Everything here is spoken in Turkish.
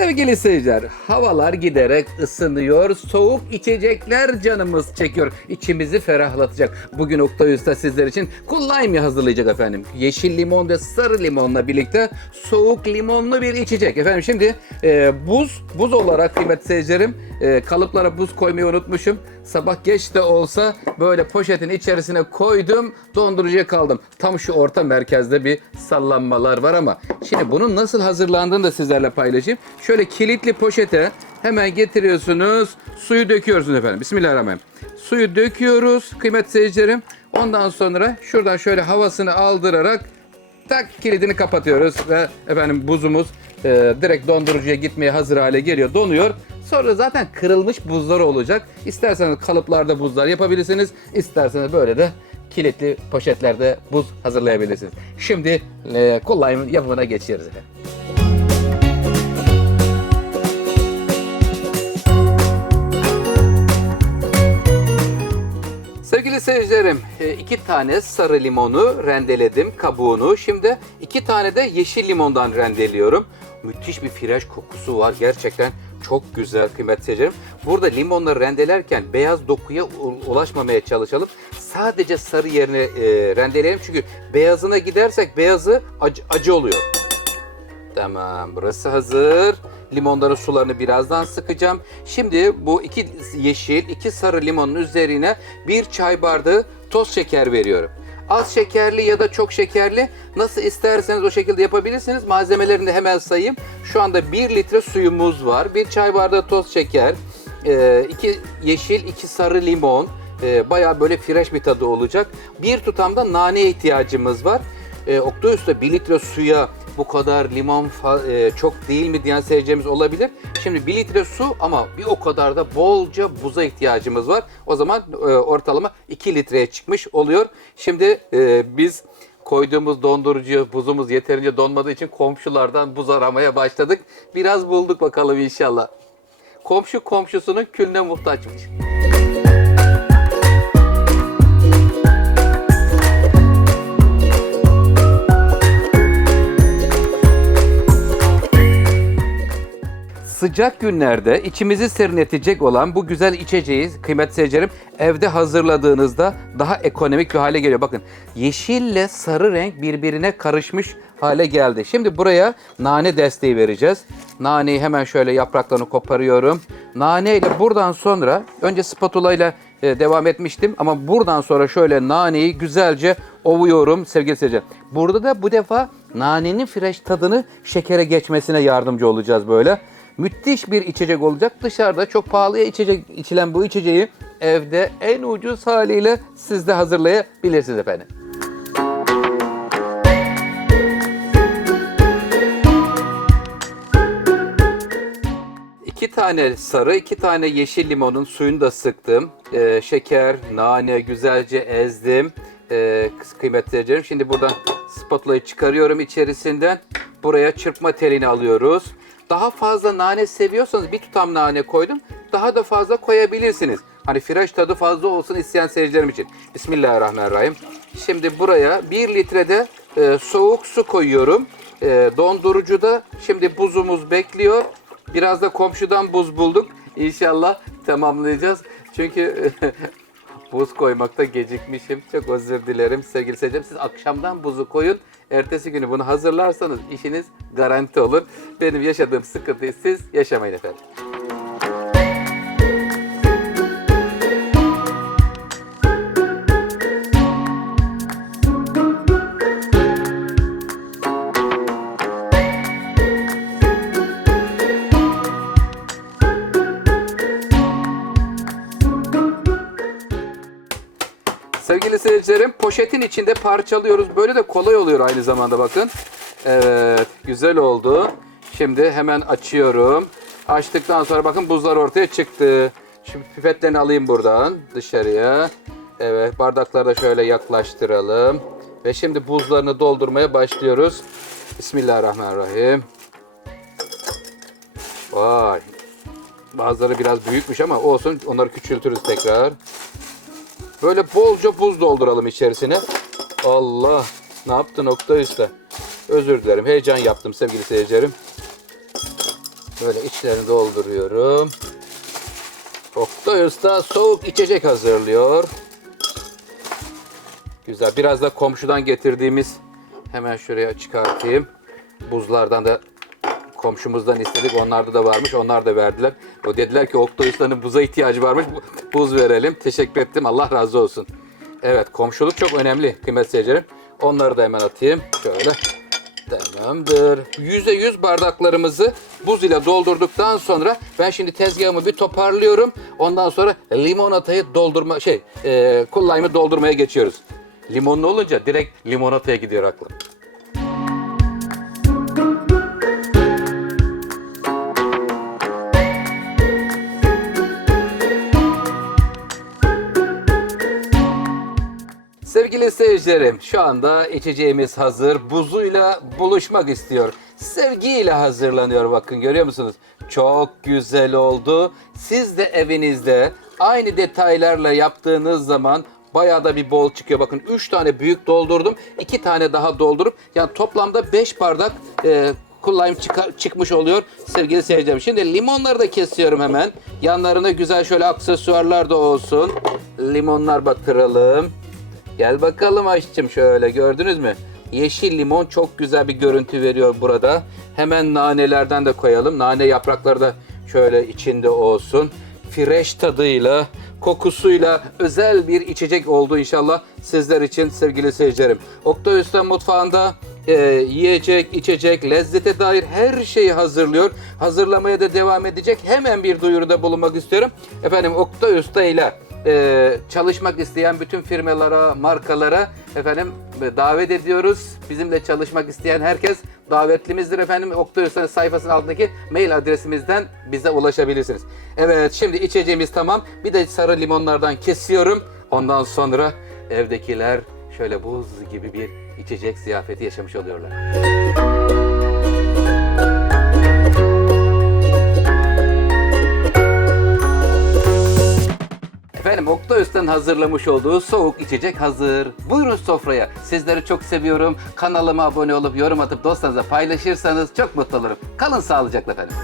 Sevgili seyirciler, havalar giderek ısınıyor, soğuk içecekler canımız çekiyor, içimizi ferahlatacak. Bugün Oktay Usta sizler için Cool Lime hazırlayacak efendim. Yeşil limon ve sarı limonla birlikte soğuk limonlu bir içecek. Efendim şimdi buz olarak kıymetli seyircilerim, kalıplara buz koymayı unutmuşum. Sabah geç de olsa böyle poşetin içerisine koydum, dondurucuya kaldım. Tam şu orta merkezde bir sallanmalar var ama şimdi bunun nasıl hazırlandığını da sizlerle paylaşayım. Şöyle kilitli poşete hemen getiriyorsunuz, suyu döküyorsunuz efendim. Bismillahirrahmanirrahim. Suyu döküyoruz kıymetli seyircilerim. Ondan sonra şuradan şöyle havasını aldırarak tak kilidini kapatıyoruz ve efendim buzumuz direkt dondurucuya gitmeye hazır hale geliyor, donuyor. Sonra zaten kırılmış buzlar olacak. İsterseniz kalıplarda buzlar yapabilirsiniz. İsterseniz böyle de kilitli poşetlerde buz hazırlayabilirsiniz. Şimdi Cool Lime'ın yapımına geçiyoruz efendim. Sevgili seyircilerim, 2 tane sarı limonu rendeledim, kabuğunu. Şimdi 2 tane de yeşil limondan rendeliyorum. Müthiş bir fresh kokusu var. Gerçekten çok güzel kıymetli seyircilerim. Burada limonları rendelerken beyaz dokuya ulaşmamaya çalışalım. Sadece sarı yerine rendeleyelim. Çünkü beyazına gidersek beyazı acı oluyor. Tamam, burası hazır. Limonların sularını birazdan sıkacağım. Şimdi bu 2 yeşil, 2 sarı limonun üzerine 1 çay bardağı toz şeker veriyorum. Az şekerli ya da çok şekerli, nasıl isterseniz o şekilde yapabilirsiniz. Malzemelerini de hemen sayayım. Şu anda 1 litre suyumuz var. 1 çay bardağı toz şeker, 2 yeşil, 2 sarı limon. Bayağı böyle fresh bir tadı olacak. 1 tutam da naneye ihtiyacımız var. Oktay Usta 1 litre suya bu kadar limon çok değil mi diyen seyircimiz olabilir. Şimdi 1 litre su ama bir o kadar da bolca buza ihtiyacımız var. O zaman ortalama 2 litreye çıkmış oluyor. Şimdi biz koyduğumuz dondurucu buzumuz yeterince donmadığı için komşulardan buz aramaya başladık. Biraz bulduk bakalım inşallah. Komşu komşusunun külüne muhtaçmış. Sıcak günlerde içimizi serinletecek olan bu güzel içeceği kıymetli seyircilerim evde hazırladığınızda daha ekonomik bir hale geliyor. Bakın yeşille sarı renk birbirine karışmış hale geldi. Şimdi buraya nane desteği vereceğiz. Naneyi hemen şöyle yapraklarını koparıyorum. Nane ile buradan sonra önce spatula ile devam etmiştim ama buradan sonra şöyle naneyi güzelce ovuyorum sevgili seyirciler. Burada da bu defa nanenin fresh tadını şekere geçmesine yardımcı olacağız böyle. Müthiş bir içecek olacak. Dışarıda çok pahalıya içilen bu içeceği evde en ucuz haliyle siz de hazırlayabilirsiniz efendim. İki tane sarı, 2 tane yeşil limonun suyunu da sıktım. Şeker, nane güzelce ezdim. Kıymetli seyircilerim. Şimdi buradan spatulayı çıkarıyorum içerisinden. Buraya çırpma telini alıyoruz. Daha fazla nane seviyorsanız bir tutam nane koydum. Daha da fazla koyabilirsiniz. Hani fresh tadı fazla olsun isteyen seyircilerim için. Bismillahirrahmanirrahim. Şimdi buraya 1 litrede soğuk su koyuyorum. Dondurucuda şimdi buzumuz bekliyor. Biraz da komşudan buz bulduk. İnşallah tamamlayacağız. Çünkü buz koymakta gecikmişim. Çok özür dilerim sevgili seyircilerim. Siz akşamdan buzu koyun. Ertesi günü bunu hazırlarsanız işiniz garanti olur. Benim yaşadığım sıkıntıyı siz yaşamayın efendim. Sevgili seyircilerim, poşetin içinde parçalıyoruz. Böyle de kolay oluyor aynı zamanda bakın. Evet, güzel oldu. Şimdi hemen açıyorum. Açtıktan sonra bakın buzlar ortaya çıktı. Şimdi pipetlerini alayım buradan dışarıya. Evet, bardakları da şöyle yaklaştıralım. Ve şimdi buzlarını doldurmaya başlıyoruz. Bismillahirrahmanirrahim. Vay. Bazıları biraz büyükmüş ama olsun, onları küçültürüz tekrar. Böyle bolca buz dolduralım içerisine. Allah! Ne yaptın Oktay Usta? Özür dilerim. Heyecan yaptım sevgili seyircilerim. Böyle içlerini dolduruyorum. Oktay Usta soğuk içecek hazırlıyor. Güzel. Biraz da komşudan getirdiğimiz, hemen şuraya çıkartayım. Buzlardan da komşumuzdan istedik. Onlarda da varmış. Onlar da verdiler. O dediler ki Oktay Usta'nın buza ihtiyacı varmış. Buz verelim. Teşekkür ettim. Allah razı olsun. Evet, komşuluk çok önemli kıymetli seyircilerim. Onları da hemen atayım. Şöyle. Tamamdır. %100 bardaklarımızı buz ile doldurduktan sonra ben şimdi tezgahımı bir toparlıyorum. Ondan sonra limonatayı doldurma cool lime'ı doldurmaya geçiyoruz. Limonlu olunca direkt limonataya gidiyor aklım. Sevgili seyircilerim, şu anda içeceğimiz hazır. Buzuyla buluşmak istiyor. Sevgiyle hazırlanıyor, bakın görüyor musunuz? Çok güzel oldu. Siz de evinizde aynı detaylarla yaptığınız zaman bayağı da bir bol çıkıyor. Bakın 3 tane büyük doldurdum. 2 tane daha doldurup yani toplamda 5 bardak cool lime çıkmış oluyor sevgili seyircilerim. Şimdi limonları da kesiyorum hemen. Yanlarına güzel şöyle aksesuarlar da olsun. Limonlar batıralım. Gel bakalım aşçım, şöyle gördünüz mü? Yeşil limon çok güzel bir görüntü veriyor burada. Hemen nanelerden de koyalım. Nane yaprakları da şöyle içinde olsun. Fresh tadıyla, kokusuyla özel bir içecek oldu inşallah sizler için sevgili seyircilerim. Oktay Usta mutfağında yiyecek, içecek, lezzete dair her şeyi hazırlıyor. Hazırlamaya da devam edecek. Hemen bir duyuruda bulunmak istiyorum. Efendim Oktay Usta ile çalışmak isteyen bütün firmalara, markalara efendim davet ediyoruz. Bizimle çalışmak isteyen herkes davetlimizdir efendim. Oktay Usta'nın sayfasının altındaki mail adresimizden bize ulaşabilirsiniz. Evet, şimdi içeceğimiz tamam. Bir de sarı limonlardan kesiyorum. Ondan sonra evdekiler şöyle buz gibi bir içecek ziyafeti yaşamış oluyorlar. Efendim Oktay Usta'nın hazırlamış olduğu soğuk içecek hazır. Buyurun sofraya. Sizleri çok seviyorum. Kanalıma abone olup yorum atıp dostlarınızla paylaşırsanız çok mutlu olurum. Kalın sağlıcakla efendim.